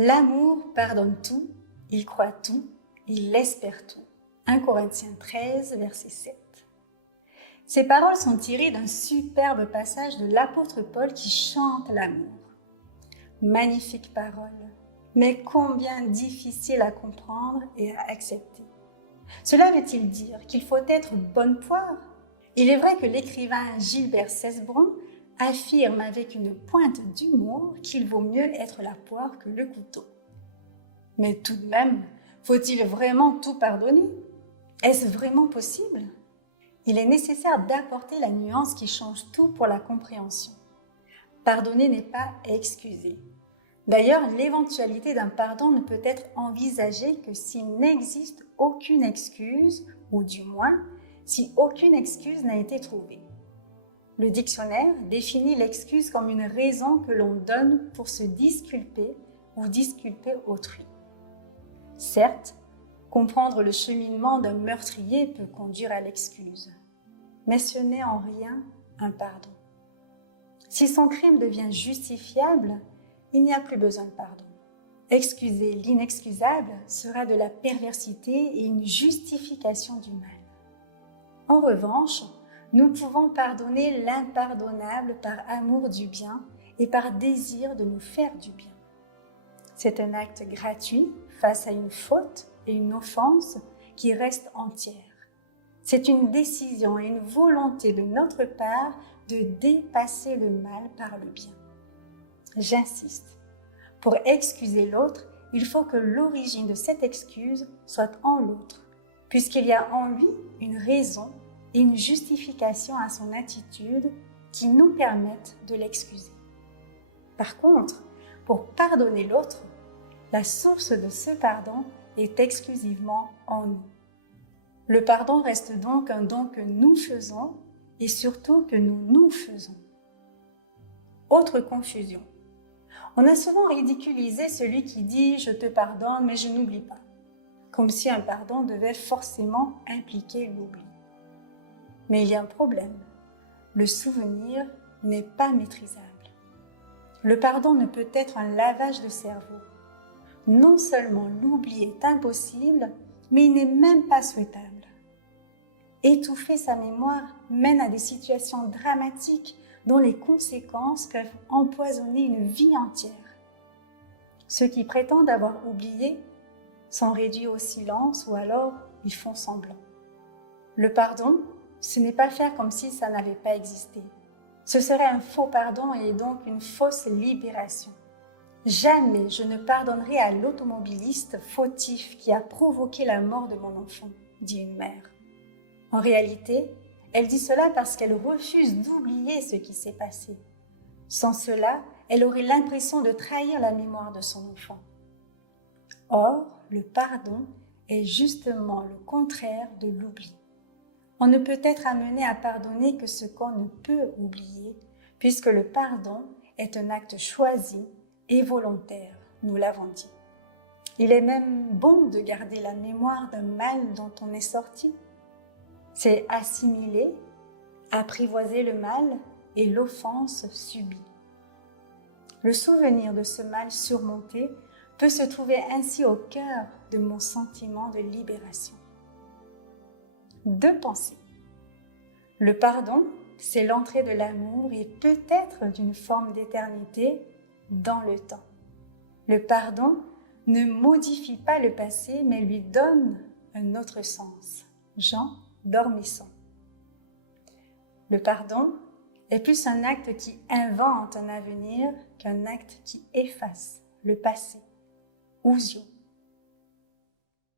L'amour pardonne tout, il croit tout, il espère tout. 1 Corinthiens 13, verset 7. Ces paroles sont tirées d'un superbe passage de l'apôtre Paul qui chante l'amour. Magnifique parole, mais combien difficile à comprendre et à accepter. Cela veut-il dire qu'il faut être bonne poire? Il est vrai que l'écrivain Gilbert Cesbron affirme avec une pointe d'humour qu'il vaut mieux être la poire que le couteau. Mais tout de même, faut-il vraiment tout pardonner? Est-ce vraiment possible? Il est nécessaire d'apporter la nuance qui change tout pour la compréhension. Pardonner n'est pas excuser. D'ailleurs, l'éventualité d'un pardon ne peut être envisagée que s'il n'existe aucune excuse, ou du moins, si aucune excuse n'a été trouvée. Le dictionnaire définit l'excuse comme une raison que l'on donne pour se disculper ou disculper autrui. Certes, comprendre le cheminement d'un meurtrier peut conduire à l'excuse, mais ce n'est en rien un pardon. Si son crime devient justifiable, il n'y a plus besoin de pardon. Excuser l'inexcusable sera de la perversité et une justification du mal. En revanche, nous pouvons pardonner l'impardonnable par amour du bien et par désir de nous faire du bien. C'est un acte gratuit face à une faute et une offense qui reste entière. C'est une décision et une volonté de notre part de dépasser le mal par le bien. J'insiste, pour excuser l'autre, il faut que l'origine de cette excuse soit en l'autre, puisqu'il y a en lui une raison et une justification à son attitude qui nous permettent de l'excuser. Par contre, pour pardonner l'autre, la source de ce pardon est exclusivement en nous. Le pardon reste donc un don que nous faisons et surtout que nous nous faisons. Autre confusion. On a souvent ridiculisé celui qui dit « je te pardonne mais je n'oublie pas », comme si un pardon devait forcément impliquer l'oubli. Mais il y a un problème. Le souvenir n'est pas maîtrisable. Le pardon ne peut être un lavage de cerveau. Non seulement l'oubli est impossible, mais il n'est même pas souhaitable. Étouffer sa mémoire mène à des situations dramatiques dont les conséquences peuvent empoisonner une vie entière. Ceux qui prétendent avoir oublié sont réduits au silence ou alors ils font semblant. Le pardon, ce n'est pas faire comme si ça n'avait pas existé. Ce serait un faux pardon et donc une fausse libération. Jamais je ne pardonnerai à l'automobiliste fautif qui a provoqué la mort de mon enfant, dit une mère. En réalité, elle dit cela parce qu'elle refuse d'oublier ce qui s'est passé. Sans cela, elle aurait l'impression de trahir la mémoire de son enfant. Or, le pardon est justement le contraire de l'oubli. On ne peut être amené à pardonner que ce qu'on ne peut oublier, puisque le pardon est un acte choisi et volontaire, nous l'avons dit. Il est même bon de garder la mémoire d'un mal dont on est sorti. C'est assimiler, apprivoiser le mal et l'offense subie. Le souvenir de ce mal surmonté peut se trouver ainsi au cœur de mon sentiment de libération. 2 pensées. Le pardon, c'est l'entrée de l'amour et peut-être d'une forme d'éternité dans le temps. Le pardon ne modifie pas le passé, mais lui donne un autre sens. Jean Dormesson. Le pardon est plus un acte qui invente un avenir qu'un acte qui efface le passé. Ouzio.